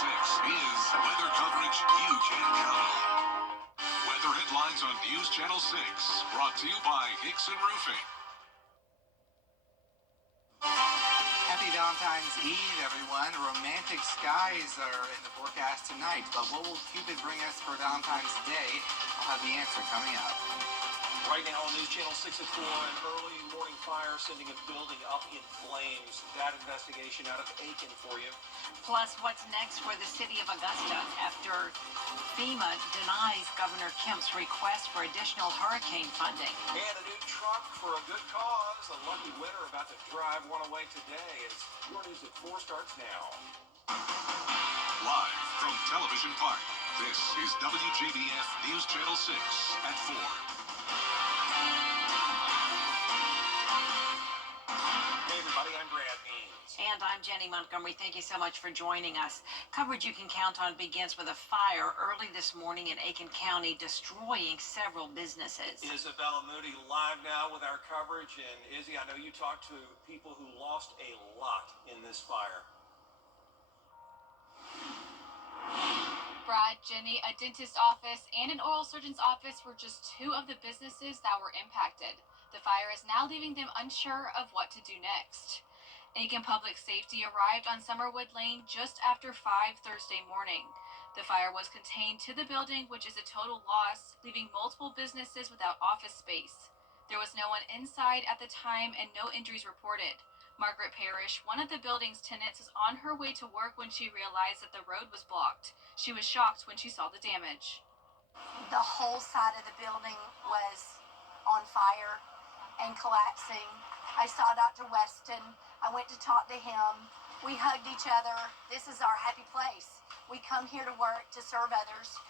is weather coverage you can count on. Weather headlines on News Channel 6, brought to you by Hickson Roofing. Happy Valentine's Eve, everyone. Romantic skies are in the forecast tonight, but what will Cupid bring us for Valentine's Day? I'll have the answer coming up. Right now on News Channel 6 at 4, an early morning fire sending a building up in flames. That investigation out of Aiken for you. Plus, what's next for the city of Augusta after FEMA denies Governor Kemp's request for additional hurricane funding. And a new truck for a good cause. A lucky winner about to drive one away today as your News at 4 starts now. Live from Television Park, this is WJBF News Channel 6 at 4. Hey everybody, I'm Brad Means. And I'm Jenny Montgomery. Thank you so much for joining us. Coverage you can count on begins with a fire early this morning in Aiken County, destroying several businesses. Isabella Moody live now with our coverage. And Izzy, I know you talked to people who lost a lot in this fire. Brad, Jenny, a dentist's office and an oral surgeon's office were just two of the businesses that were impacted. The fire is now leaving them unsure of what to do next. Aiken Public Safety arrived on Summerwood Lane just after 5 Thursday morning. The fire was contained to the building, which is a total loss, leaving multiple businesses without office space. There was no one inside at the time and no injuries reported. Margaret Parrish, one of the building's tenants, is on her way to work when she realized that the road was blocked. She was shocked when she saw the damage. The whole side of the building was on fire and collapsing. I saw Dr. Weston. I went to talk to him. We hugged each other. This is our happy place. We come here to work to serve others.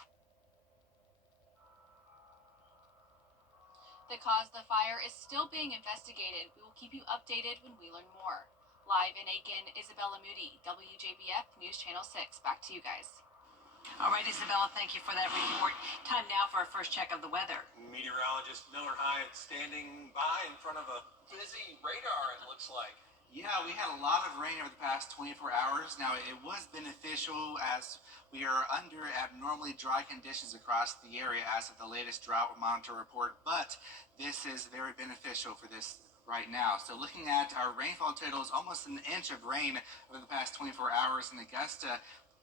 The cause of the fire is still being investigated. We will keep you updated when we learn more. Live in Aiken, Isabella Moody, WJBF News Channel 6. Back to you guys. All right, Isabella, thank you for that report. Time now for our first check of the weather. Meteorologist Miller Hyatt standing by in front of a busy radar, it looks like. Yeah, we had a lot of rain over the past 24 hours. Now, it was beneficial as we are under abnormally dry conditions across the area as of the latest drought monitor report, but this is very beneficial for this right now. So looking at our rainfall totals, almost an inch of rain over the past 24 hours in Augusta,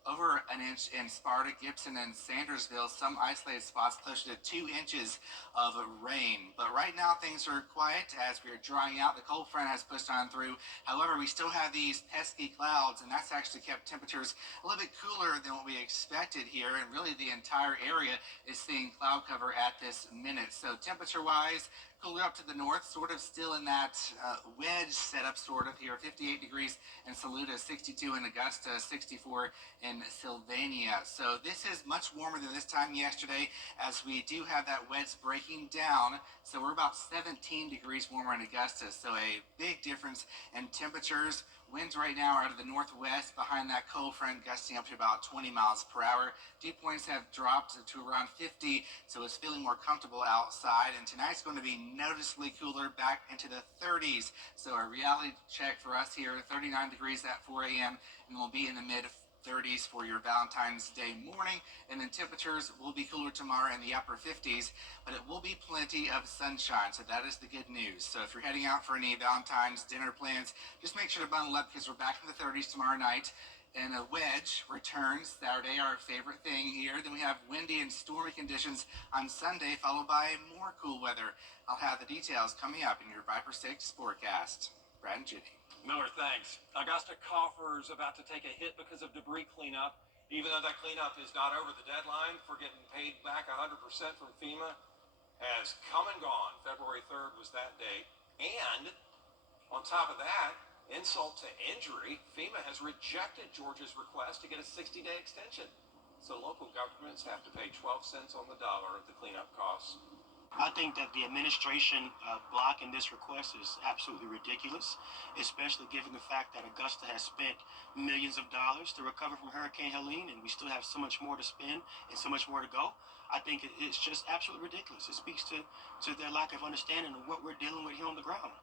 over an inch in Sparta, Gibson, and Sandersville, some isolated spots closer to 2 inches of rain. But right now things are quiet as we are drying out. The cold front has pushed on through. However, we still have these pesky clouds, and that's actually kept temperatures a little bit cooler than what we expected here. And really the entire area is seeing cloud cover at this minute. So temperature-wise, cooler up to the north, sort of still in that wedge setup sort of here. 58 degrees in Saluda, 62 in Augusta, 64 in Sylvania. So this is much warmer than this time yesterday as we do have that wedge breaking down. So we're about 17 degrees warmer in Augusta. So a big difference in temperatures. Winds right now are out of the northwest behind that cold front, gusting up to about 20 miles per hour. Dew points have dropped to around 50, so it's feeling more comfortable outside. And tonight's going to be noticeably cooler, back into the 30s. So a reality check for us here, 39 degrees at 4 a.m. and we'll be in the mid 30s for your Valentine's Day morning, and then temperatures will be cooler tomorrow in the upper 50s, but it will be plenty of sunshine, so that is the good news. So if you're heading out for any Valentine's dinner plans, just make sure to bundle up because we're back in the 30s tomorrow night. And a wedge returns Saturday, our favorite thing here. Then we have windy and stormy conditions on Sunday, followed by more cool weather. I'll have the details coming up in your Viper 6 forecast. Brad and Judy. Miller, thanks. Augusta coffers about to take a hit because of debris cleanup. Even though that cleanup is not over, the deadline for getting paid back 100% from FEMA has come and gone. February 3rd was that date. And on top of that, insult to injury, FEMA has rejected Georgia's request to get a 60-day extension. So local governments have to pay 12 cents on the dollar of the cleanup costs. I think that the administration blocking this request is absolutely ridiculous, especially given the fact that Augusta has spent millions of dollars to recover from Hurricane Helene, and we still have so much more to spend and so much more to go. I think it's just absolutely ridiculous. It speaks to their lack of understanding of what we're dealing with here on the ground.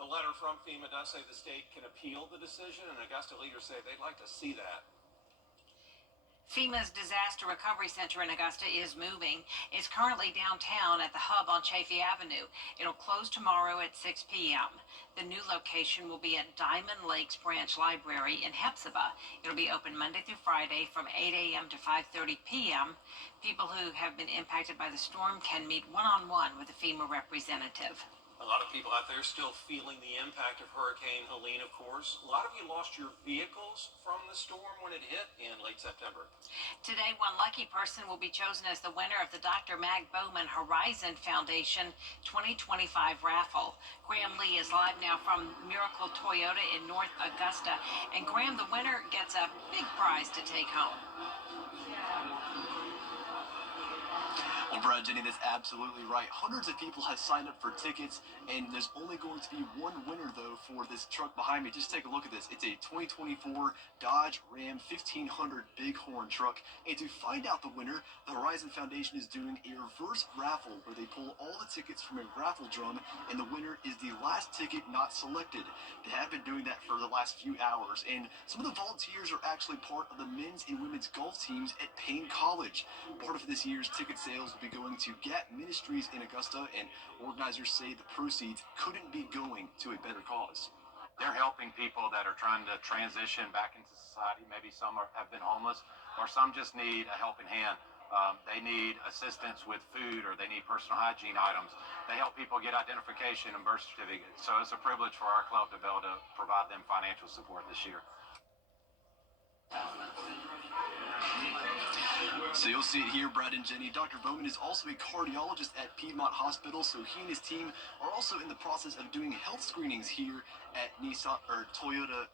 The letter from FEMA does say the state can appeal the decision, and Augusta leaders say they'd like to see that. FEMA's Disaster Recovery Center in Augusta is moving. It's currently downtown at the hub on Chaffee Avenue. It'll close tomorrow at 6 p.m. The new location will be at Diamond Lakes Branch Library in Hephzibah. It'll be open Monday through Friday from 8 a.m. to 5:30 p.m. People who have been impacted by the storm can meet one-on-one with a FEMA representative. A lot of people out there still feeling the impact of Hurricane Helene, of course. A lot of you lost your vehicles from the storm when it hit in late September. Today, one lucky person will be chosen as the winner of the Dr. Mag Bowman Horizon Foundation 2025 raffle. Graham Lee is live now from Miracle Toyota in North Augusta. And Graham, the winner gets a big prize to take home. Well, Brad, Jenny, that's absolutely right. Hundreds of people have signed up for tickets, and there's only going to be one winner, though, for this truck behind me. Just take a look at this. It's a 2024 Dodge Ram 1500 Bighorn truck. And to find out the winner, the Horizon Foundation is doing a reverse raffle where they pull all the tickets from a raffle drum, and the winner is the last ticket not selected. They have been doing that for the last few hours, and some of the volunteers are actually part of the men's and women's golf teams at Payne College. Part of this year's ticket sales will be going to Gap Ministries in Augusta, and organizers say the proceeds couldn't be going to a better cause. They're helping people that are trying to transition back into society. Maybe some have been homeless, or some just need a helping hand. They need assistance with food, or they need personal hygiene items. They help people get identification and birth certificates. So it's a privilege for our club to be able to provide them financial support this year. So you'll see it here, Brad and Jenny. Dr. Bowman is also a cardiologist at Piedmont Hospital, so he and his team are also in the process of doing health screenings here at Miracle Toyota,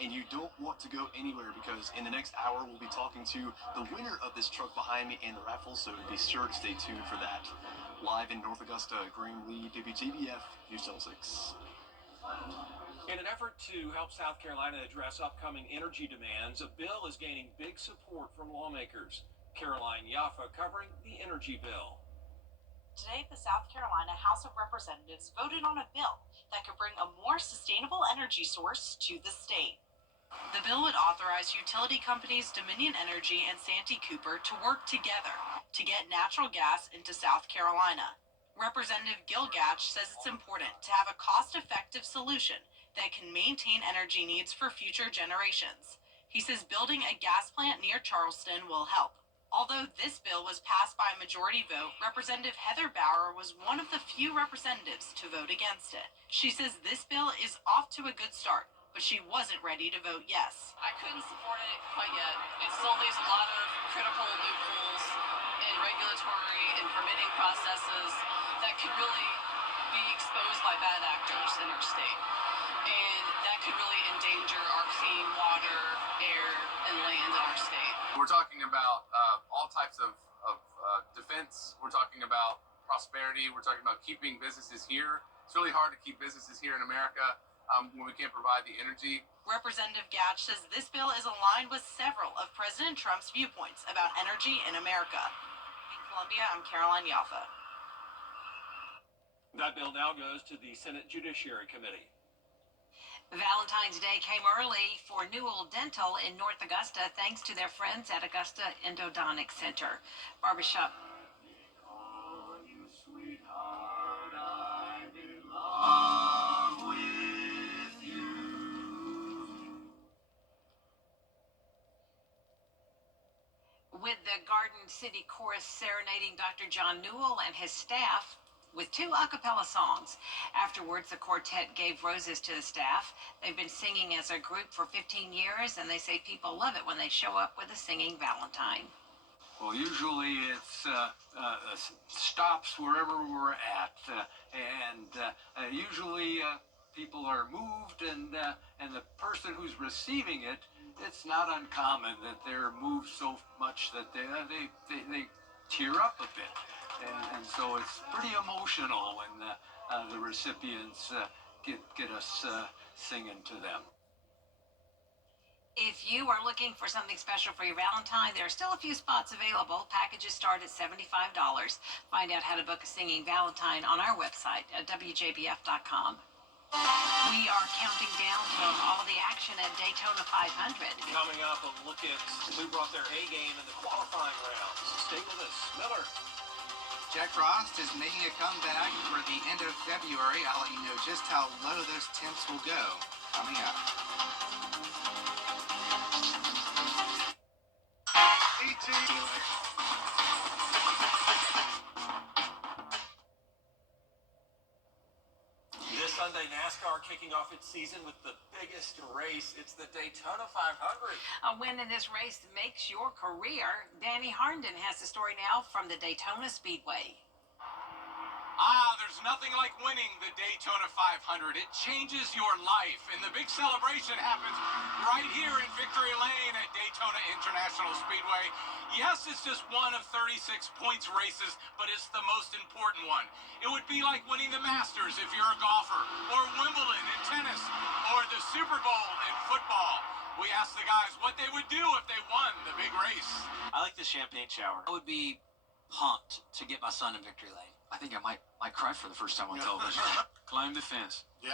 and you don't want to go anywhere because in the next hour we'll be talking to the winner of this truck behind me and the raffle, so be sure to stay tuned for that. Live in North Augusta, Graham Lee, WJBF, News Channel 6. In an effort to help South Carolina address upcoming energy demands, a bill is gaining big support from lawmakers. Caroline Yaffa covering the energy bill. Today, the South Carolina House of Representatives voted on a bill that could bring a more sustainable energy source to the state. The bill would authorize utility companies Dominion Energy and Santee Cooper to work together to get natural gas into South Carolina. Representative Gil Gatch says it's important to have a cost-effective solution that can maintain energy needs for future generations. He says building a gas plant near Charleston will help. Although this bill was passed by a majority vote, Representative Heather Bauer was one of the few representatives to vote against it. She says this bill is off to a good start, but she wasn't ready to vote yes. I couldn't support it quite yet. It still leaves a lot of critical loopholes in regulatory and permitting processes that could really be exposed by bad actors in our state. And that could really endanger our clean water, air, and land in our state. We're talking about all types of defense. We're talking about prosperity. We're talking about keeping businesses here. It's really hard to keep businesses here in America when we can't provide the energy. Representative Gatch says this bill is aligned with several of President Trump's viewpoints about energy in America. In Columbia, I'm Caroline Yaffa. That bill now goes to the Senate Judiciary Committee. Valentine's Day came early for Newell Dental in North Augusta thanks to their friends at Augusta Endodontic Center. Barbershop. With the Garden City Chorus serenading Dr. John Newell and his staff with 2 a cappella songs. Afterwards, the quartet gave roses to the staff. They've been singing as a group for 15 years, and they say people love it when they show up with a singing Valentine. Well, usually it's stops wherever we're at, and usually people are moved, and the person who's receiving it, it's not uncommon that they're moved so much that they tear up a bit. And so it's pretty emotional when the recipients get us singing to them. If you are looking for something special for your Valentine, there are still a few spots available. Packages start at $75. Find out how to book a singing Valentine on our website at WJBF.com. We are counting down to all the action at Daytona 500. Coming up, a look at who brought their A game in the qualifying rounds. Stay with us. Miller. Jack Frost is making a comeback for the end of February. I'll let you know just how low those temps will go coming up. This Sunday, NASCAR kicking off its season with the biggest race. It's the Daytona 500. A win in this race makes your career. Danny Harnden has the story now from the Daytona Speedway. There's nothing like winning the Daytona 500. It changes your life, and the big celebration happens right here in Victory Lane at Daytona International Speedway. Yes, it's just one of 36 points races, but it's the most important one. It would be like winning the Masters if you're a golfer, or Wimbledon in tennis, or the Super Bowl in football. We asked the guys what they would do if they won the big race. I like the champagne shower. I would be pumped to get my son in Victory Lane. I think I might cry for the first time on television. Climb the fence. Yeah.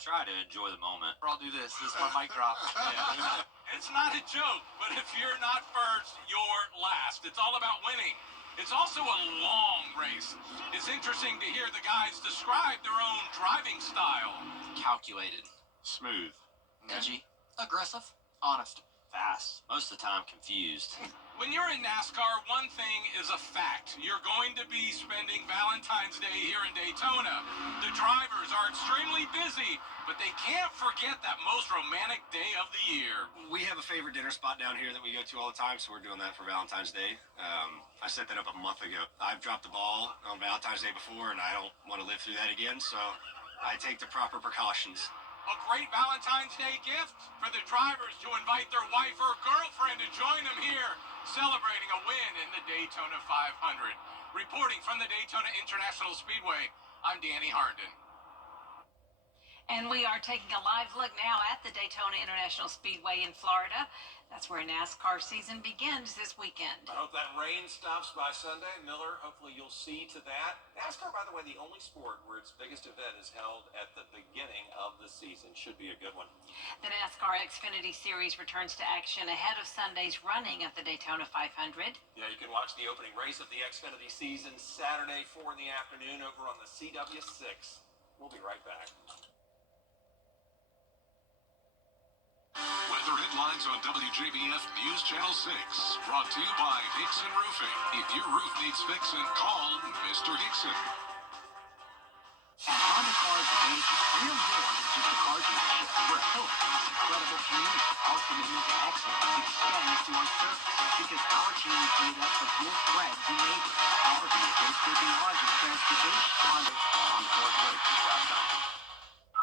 Try to enjoy the moment. I'll do this. This is my mic drop. It's not a joke, but if you're not first, you're last. It's all about winning. It's also a long race. It's interesting to hear the guys describe their own driving style. Calculated. Smooth. Edgy. Aggressive. Honest. Fast. Most of the time confused. When you're in NASCAR, one thing is a fact. You're going to be spending Valentine's Day here in Daytona. The drivers are extremely busy, but they can't forget that most romantic day of the year. We have a favorite dinner spot down here that we go to all the time, so we're doing that for Valentine's Day. I set that up a month ago. I've dropped the ball on Valentine's Day before, and I don't want to live through that again, so I take the proper precautions. A great Valentine's Day gift for the drivers to invite their wife or girlfriend to join them here, celebrating a win in the Daytona 500. Reporting from the Daytona International Speedway, I'm Danny Harnden. And we are taking a live look now at the Daytona International Speedway in Florida. That's where NASCAR season begins this weekend. I hope that rain stops by Sunday. Miller, hopefully you'll see to that. NASCAR, by the way, the only sport where its biggest event is held at the beginning of the season. Should be a good one. The NASCAR Xfinity Series returns to action ahead of Sunday's running of the Daytona 500. Yeah, you can watch the opening race of the Xfinity season Saturday, 4 in the afternoon over on the CW6. We'll be right back. Weather headlines on WJBF News Channel 6. Brought to you by Hickson Roofing. If your roof needs fixing, call Mr. Hickson. At Honda Cars Advantage, we're more than just a car dealership. We're a hope, incredible community. Our commitment to excellence extends to our service because our team is made up of your friends and neighbors. Our vehicles could be ours as transportation.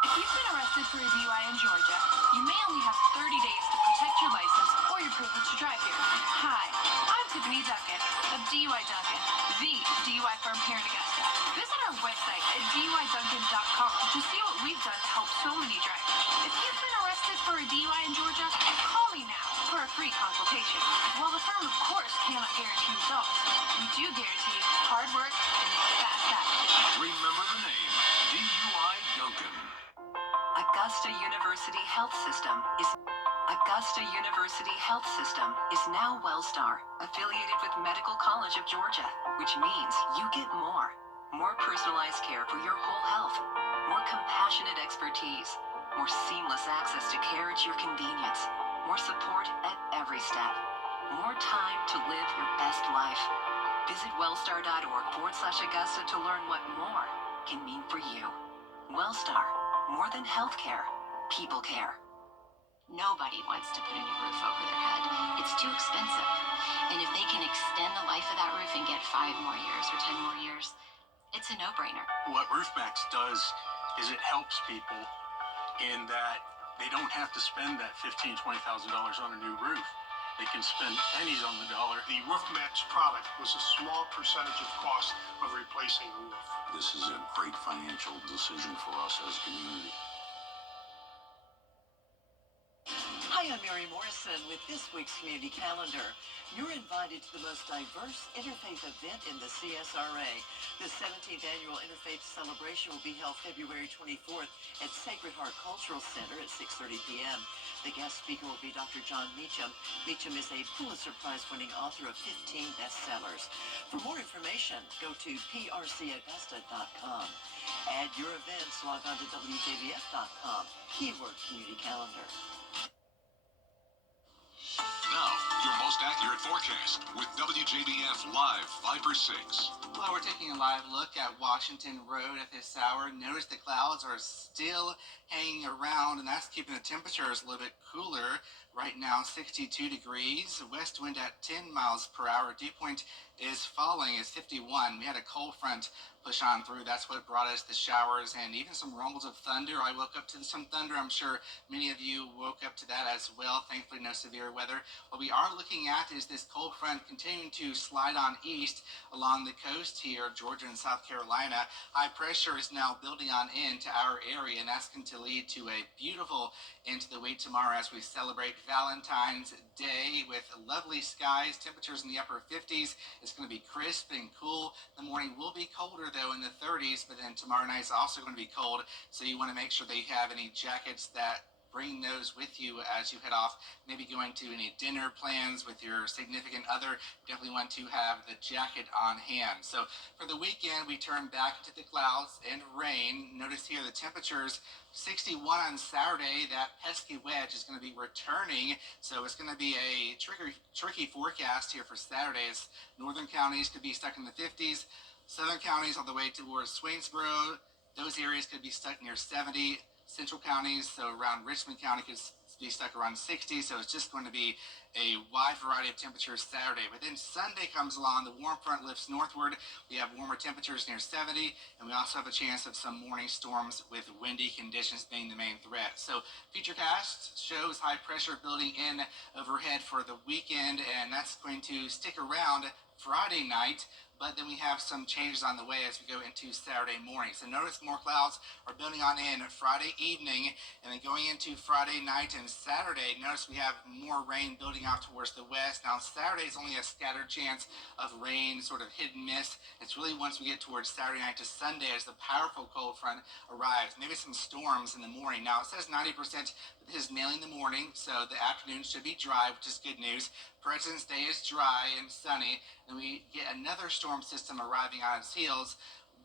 If you've been arrested for a DUI in Georgia, you may only have 30 days to protect your license or your privilege to drive here. Hi, I'm Tiffany Duncan of DUI Duncan, the DUI firm here in Augusta. Visit our website at DUIDuncan.com to see what we've done to help so many drivers. If you've been arrested for a DUI in Georgia, call me now for a free consultation. While the firm, of course, cannot guarantee results, we do guarantee hard work and fast action. Remember the name, DUI Duncan. Augusta University Health System is now WellStar, affiliated with Medical College of Georgia, which means you get more personalized care for your whole health, more compassionate expertise, more seamless access to care at your convenience, more support at every step, more time to live your best life. Visit wellstar.org/Augusta to learn what more can mean for you. WellStar. More than healthcare, people care. Nobody wants to put a new roof over their head. It's too expensive. And if they can extend the life of that roof and get 5 more years or 10 more years, it's a no-brainer. What RoofMax does is it helps people in that they don't have to spend that $15,000, $20,000 on a new roof. They can spend pennies on the dollar. The RoofMax product was a small percentage of cost of replacing a roof. This is a great financial decision for us as a community. Hi, I'm Mary Morrison with this week's community calendar. You're invited to the most diverse interfaith event in the CSRA. The 17th annual Interfaith Celebration will be held February 24th at Sacred Heart Cultural Center at 6:30 p.m. The guest speaker will be Dr. John Meacham. Meacham is a Pulitzer Prize-winning author of 15 bestsellers. For more information, go to prcaugusta.com. Add your events, log on to WJBF.com. Keyword Community Calendar. Now, your most accurate forecast with WJBF Live 5/6. Well, we're taking a live look at Washington Road at this hour. Notice the clouds are still hanging around, and that's keeping the temperatures a little bit cooler. Right now, 62 degrees. West wind at 10 miles per hour. Dew point is falling. It's 51. We had a cold front push on through. That's what brought us the showers and even some rumbles of thunder. I woke up to some thunder. I'm sure many of you woke up to that as well. Thankfully, no severe weather. What we are looking at is this cold front continuing to slide on east along the coast here, Georgia and South Carolina. High pressure is now building on into our area, and that's going to lead to a beautiful end to the week tomorrow as we celebrate Valentine's Day with lovely skies, temperatures in the upper 50s. It's going to be crisp and cool. The morning will be colder though in the 30s, but then tomorrow night is also going to be cold, so you want to make sure that you have any jackets that bring those with you as you head off, maybe going to any dinner plans with your significant other. Definitely want to have the jacket on hand. So for the weekend, we turn back into the clouds and rain. Notice here the temperatures 61 on Saturday. That pesky wedge is going to be returning, so it's going to be a tricky forecast here for Saturdays. Northern counties could be stuck in the 50s. Southern counties all the way towards Swainsboro, those areas could be stuck near 70. Central counties, so around Richmond County, could be stuck around 60. So it's just going to be a wide variety of temperatures Saturday. But then Sunday comes along, the warm front lifts northward. We have warmer temperatures near 70, and we also have a chance of some morning storms with windy conditions being the main threat. So Futurecast shows high pressure building in overhead for the weekend, and that's going to stick around Friday night. But then we have some changes on the way as we go into Saturday morning. So notice more clouds are building on in Friday evening, and then going into Friday night and Saturday, notice we have more rain building out towards the west. Now Saturday is only a scattered chance of rain, sort of hit and miss. It's really once we get towards Saturday night to Sunday as the powerful cold front arrives. Maybe some storms in the morning. Now it says 90%, but this is mainly in the morning, so the afternoon should be dry, which is good news. President's Day is dry and sunny, and we get another storm system arriving on its heels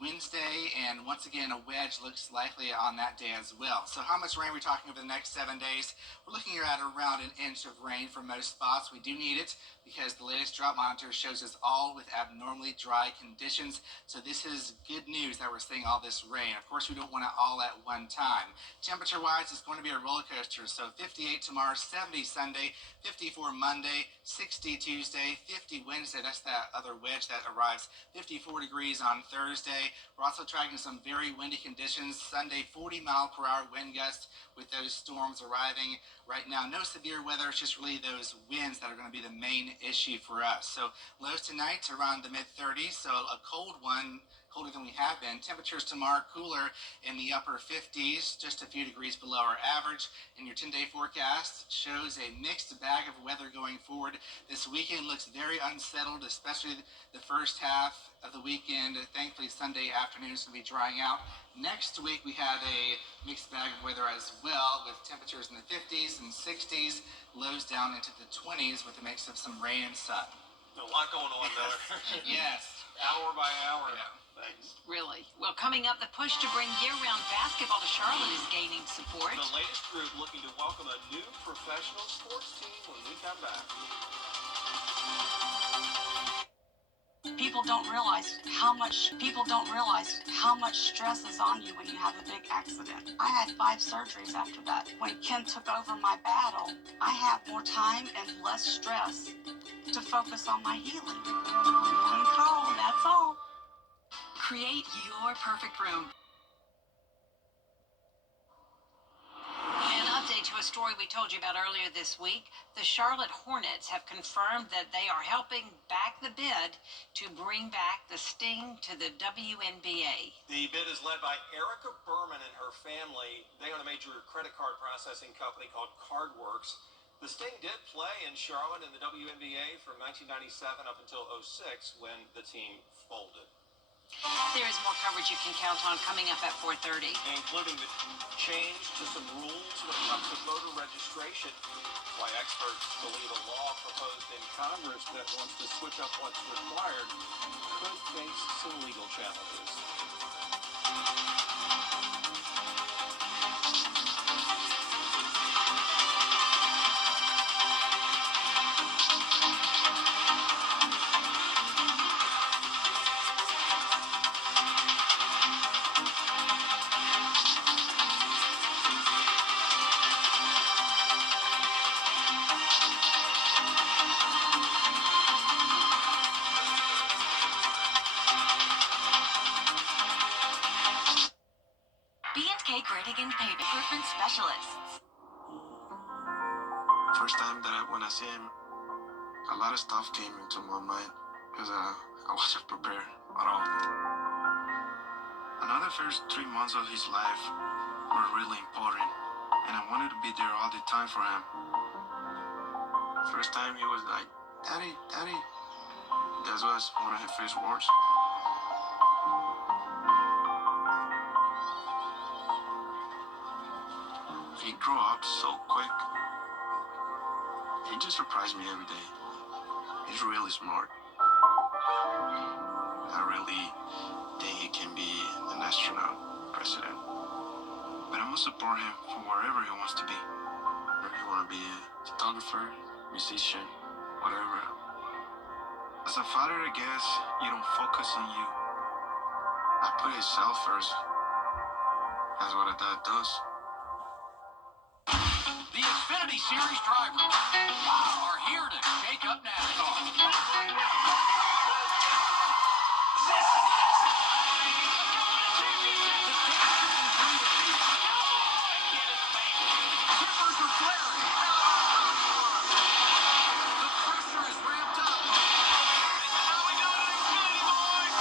Wednesday, and once again a wedge looks likely on that day as well. So how much rain are we talking over the next 7 days? We're looking at around an inch of rain for most spots. We do need it because the latest drought monitor shows us all with abnormally dry conditions. So this is good news that we're seeing all this rain. Of course, we don't want it all at one time. Temperature-wise, it's going to be a roller coaster. So 58 tomorrow, 70 Sunday, 54 Monday, 60 Tuesday, 50 Wednesday. That's that other wedge that arrives. 54 degrees on Thursday. We're also tracking some very windy conditions. Sunday, 40-mile-per-hour wind gusts with those storms arriving. Right now, no severe weather. It's just really those winds that are going to be the main issue for us. So lows tonight around the mid-30s, so a cold one, colder than we have been. Temperatures tomorrow cooler in the upper 50s, just a few degrees below our average. And your 10-day forecast shows a mixed bag of weather going forward. This weekend looks very unsettled, especially the first half of the weekend. Thankfully, Sunday afternoon is going to be drying out. Next week, we have a mixed bag of weather as well, with temperatures in the 50s and 60s, lows down into the 20s with a mix of some rain and sun. A lot going on there. Yes. Hour by hour. Yeah. Thanks. Really? Well, coming up, the push to bring year-round basketball to Charlotte is gaining support. The latest group looking to welcome a new professional sports team when we come back. People don't realize how much stress is on you when you have a big accident. I had 5 surgeries after that. When Ken took over my battle, I have more time and less stress to focus on my healing. One call, that's all. Create your perfect room. An update to a story we told you about earlier this week. The Charlotte Hornets have confirmed that they are helping back the bid to bring back the Sting to the WNBA. The bid is led by Erica Berman and her family. They own a major credit card processing company called CardWorks. The Sting did play in Charlotte in the WNBA from 1997 up until 06 when the team folded. There is more coverage you can count on coming up at 4:30. Including the change to some rules when it comes to voter registration. Why experts believe a law proposed in Congress that wants to switch up what's required could face some legal challenges. B&K Grading and Paving Improvement Specialists. First time when I see him, a lot of stuff came into my mind because I wasn't prepared at all. Another first 3 months of his life were really important, and I wanted to be there all the time for him. First time he was like, "Daddy, Daddy." That was one of his first words. He grew up so quick. He just surprised me every day. He's really smart. I really think he can be an astronaut, president. But I'm gonna support him for wherever he wants to be. Whether he want to be a photographer, musician, whatever. As a father, I guess you don't focus on you. I put himself first. That's what a dad does. The Xfinity Series drivers are here to shake up NASCAR. Timbers are flaring. The pressure is ramped up. Now we got an Xfinity, boys.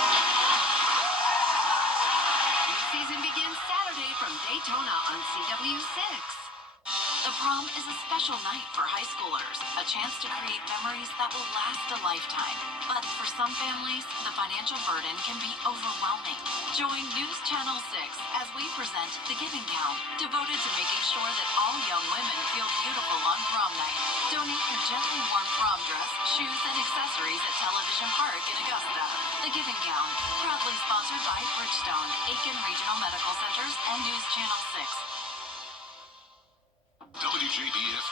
New season begins Saturday from Daytona on CW6. The prom is a special night for high schoolers, a chance to create memories that will last a lifetime. But for some families, the financial burden can be overwhelming. Join News Channel 6 as we present The Giving Gown, devoted to making sure that all young women feel beautiful on prom night. Donate your gently warm prom dress, shoes, and accessories at Television Park in Augusta. The Giving Gown, proudly sponsored by Bridgestone, Aiken Regional Medical Centers, and News Channel 6.